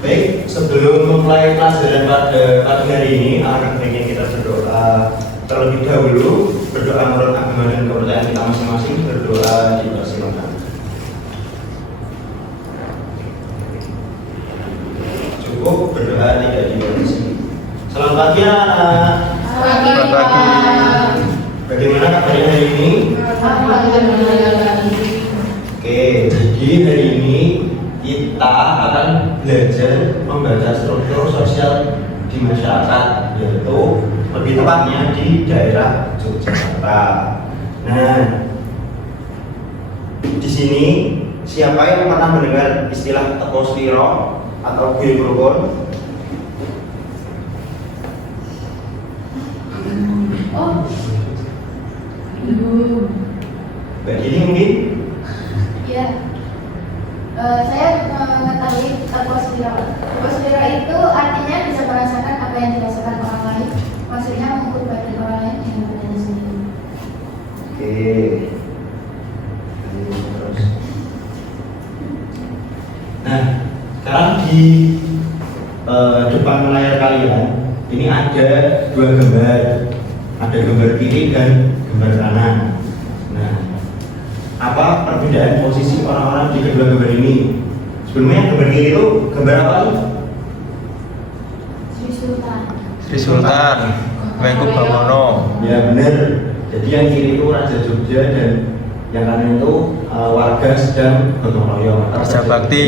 Baik, sebelum memulai pelajaran pada pagi hari ini, akan ingin kita berdoa terlebih dahulu. Berdoa menurut agama dan kepercayaan kita masing-masing. Berdoa dipersilakan. Cukup berdoa tidak dibatasi. Selamat pagi anak-anak. Selamat pagi. Bagaimana kabarnya hari ini? Oke, jadi hari ini kita akan belajar membaca struktur sosial di masyarakat, yaitu lebih tepatnya di daerah Yogyakarta. Nah, di sini siapa yang pernah mendengar istilah teposiro atau kuil rukun? Oh, belum. Mbak Dini mungkin? Ya, saya mengetahui teposiro. Teposiro itu artinya bisa merasakan apa yang dirasakan orang lain. Maksudnya mengukur badan orang lain dengan badannya sendiri. Oke. Terus. Nah, sekarang di depan layar kalian ini ada dua gambar. Ada gambar kiri dan gambar kanan. Nah, apa perbedaan posisi orang-orang di kedua gambar ini? Sebelumnya gambar kiri itu gambar apa nih? Sri Sultan. Sri Sultan, Wengku Bawono. Ya benar. Jadi yang kiri itu Raja Jogja dan yang kanan itu warga sedang gotong royong. Kerja bakti.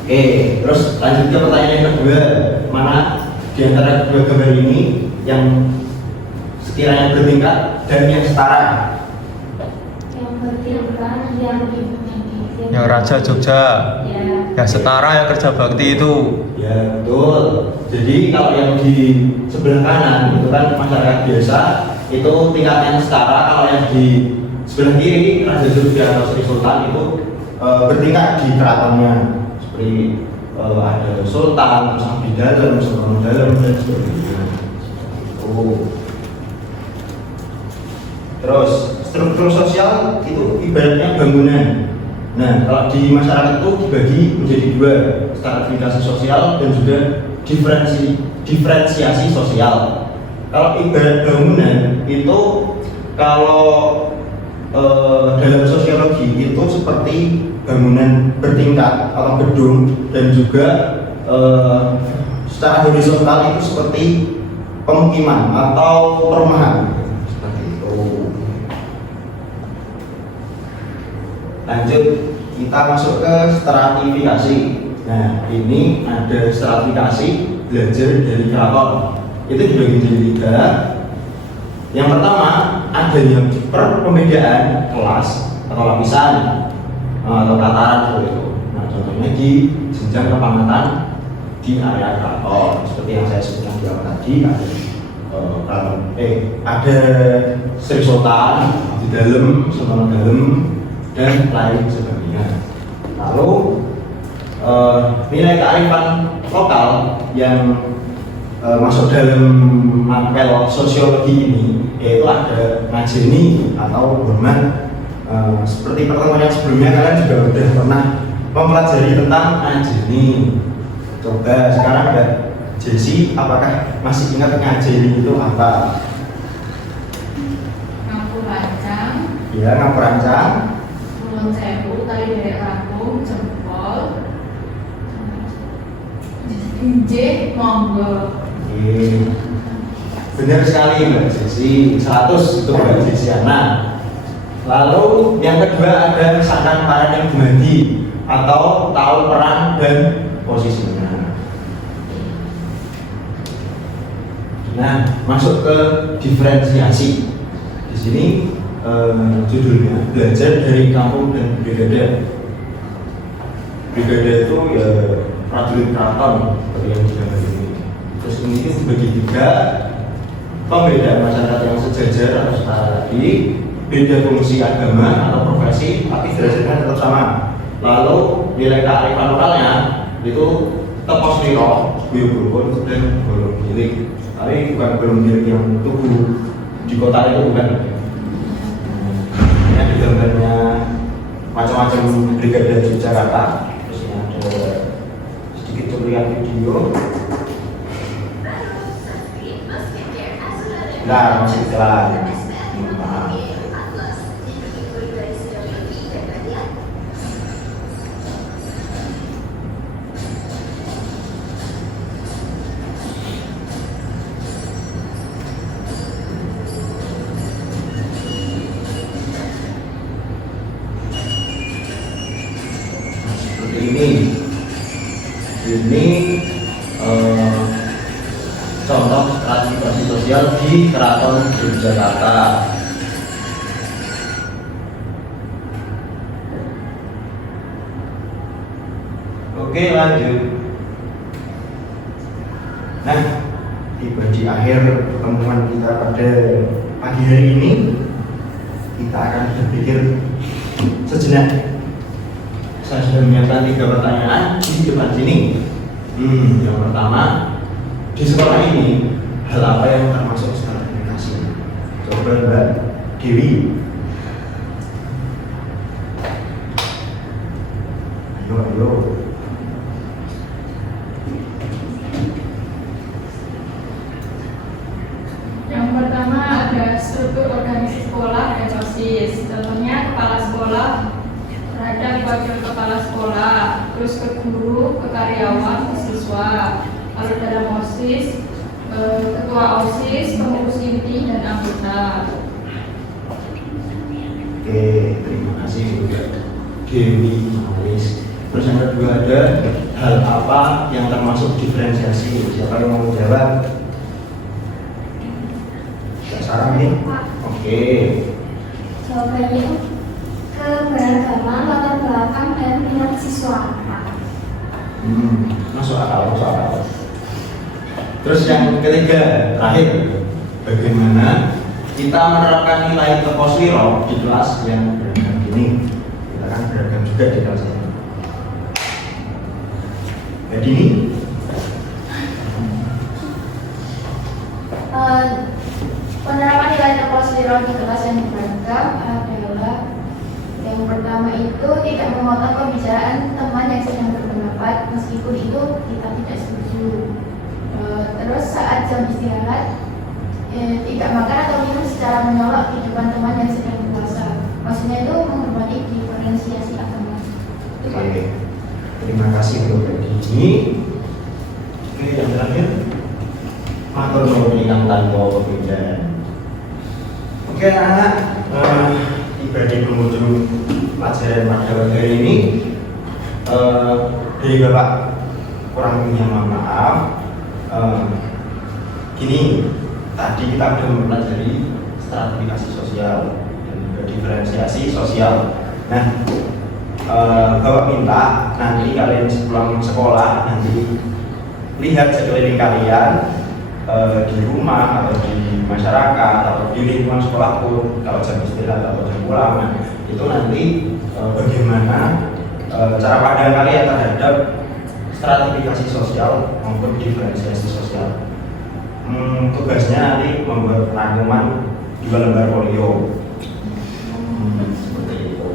Oke, terus lanjut ke pertanyaan yang kedua. Mana di antara kedua gambar ini yang sekiranya bertingkat dan yang setara? Yang bertingkat, yang Yang Raja Jogja, Ya. yang setara yang kerja bakti itu. Ya betul. Jadi kalau yang di sebelah kanan itu kan masyarakat biasa, itu tingkatnya setara. Kalau yang di sebelah kiri Raja Jogja atau Sri Sultan itu bertingkat di keratonnya, seperti ada Sultan, Sang Dalam, Sultan Dalam dan sebagainya. Terus struktur sosial itu ibaratnya bangunan. Nah, kalau di masyarakat itu dibagi menjadi dua, stratifikasi sosial dan juga diferensiasi sosial. Kalau ibarat bangunan itu, kalau dalam sosiologi itu seperti bangunan bertingkat atau gedung, dan juga secara horizontal itu seperti pemukiman atau perumahan seperti itu. Lanjut, kita masuk ke stratifikasi. Nah, ini ada stratifikasi belajar dari keraton. Itu dibagi menjadi tiga. Yang pertama, adanya pembedaan kelas atau lapisan atau tataran seperti itu. Nah, contohnya di jenjang kepangkatan di area keraton, seperti yang saya sebutkan di awal tadi, ada Sri Sultan di dalam, Sultan dalam, dan lain sebagainya. Lalu nilai kearifan lokal yang masuk dalam mapel sosiologi ini, yaitu ada ngajeni atau hormat. Seperti pertemuan yang sebelumnya, kalian juga sudah pernah mempelajari tentang ngajeni. Coba sekarang Mbak Jesi, apakah masih ingat ngajeni itu apa? Ngampurancang, Ya, ngapurancang. Kulon Sewu, Tali Derek Lampung, Jempol, Injek, Monggo. Benar sekali Mbak Jesi, 100 untuk Mbak Jesi Ana. Lalu yang kedua ada sandang paran yang dumadi atau tahu peran dan posisinya. Nah, masuk ke diferensiasi. Di sini judulnya belajar dari kampung dan brigade. Brigade itu ya prajurit keraton seperti yang digambar ini. Terus ini dibagi tiga, pembedaan masyarakat yang sejajar atau setara tadi, beda fungsi agama atau profesi, tapi derajatnya tetap sama. Lalu nilai kearifan lokalnya itu teposiro, biobulkon, dan bolong giling. Tapi bukan bolong giling yang tubuh di kota itu, bukan. Ini ada gambarnya macam-macam brigade di Jakarta. Terus ini ada untuk lihat video. Nah, masih jalan. Maaf. Ini contoh stratifikasi sosial di Keraton Yogyakarta. Oke, lanjut. Nah, tiba di akhir pertemuan kita pada pagi hari ini, kita akan berpikir sejenak. Saya sudah menyiapkan 3 pertanyaan di depan sini. Yang pertama, di sekolah ini hal apa yang termasuk stratifikasi? Coba Mbak Dewi. Ayo. Yang pertama ada struktur organisasi sekolah dan OSIS. Contohnya kepala sekolah terhadap wakil kepala sekolah, terus ke guru, ke karyawan, ke siswa. Lalu dalam OSIS, ketua OSIS, pengurus inti dan anggota. Oke, terima kasih juga Dewi Maris. Terus yang kedua ada hal apa yang termasuk diferensiasi? Siapa yang mau jawab? Sarah nih? Oke. Jawabannya keberagaman latar belakang dan minat siswa. Masuk akal. Terus yang ketiga, terakhir, bagaimana kita menerapkan nilai Keposwiro di kelas yang beragam ini? Kita kan beragam juga di kelas ini. Jadi ini penerapan nilai Keposwiro di kelas yang beragam adalah yang pertama itu tidak memotong pembicaraan teman yang sedang berpendapat meskipun itu kita tidak setuju. Terus saat jam istirahat tidak makan atau minum secara menolak di depan teman yang sedang berpuasa. Maksudnya itu menghormati diferensiasi agama. Oke. Terima kasih untuk ini. Oke, yang terakhir, matur nuwun ingkang tanpa perbedaan. Oke, anak-anak, tiba di penghujung pelajaran pada hari ini. Dari Bapak kurang lebihnya mohon maaf. Gini, tadi kita sudah mempelajari stratifikasi sosial dan juga diferensiasi sosial. Nah, Bapak minta nanti kalian sepulang sekolah nanti lihat sekeliling kalian di rumah atau di masyarakat atau di lingkungan sekolah pun, kalau jam istirahat atau jam pulang, nah, itu nanti bagaimana cara pandang kalian terhadap stratifikasi sosial maupun diferensiasi sosial. Tugasnya nanti membuat rangkuman 2 lembar folio. Seperti itu.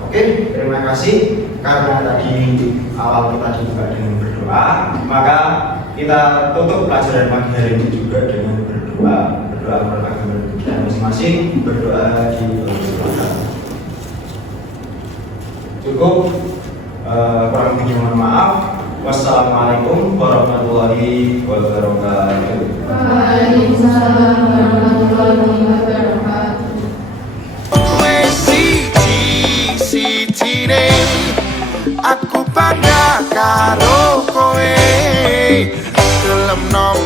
Oke, terima kasih. Karena tadi awal kita dibuka dengan berdoa, maka kita tutup pelajaran pagi hari ini juga dengan berdoa beragama dan masing-masing berdoa di belakang. Cukup, kurang lebih mohon maaf. Wassalamualaikum warahmatullahi wabarakatuh. Waalaikumsalam warahmatullahi wabarakatuh. Aku bangga karo kowe gelem nom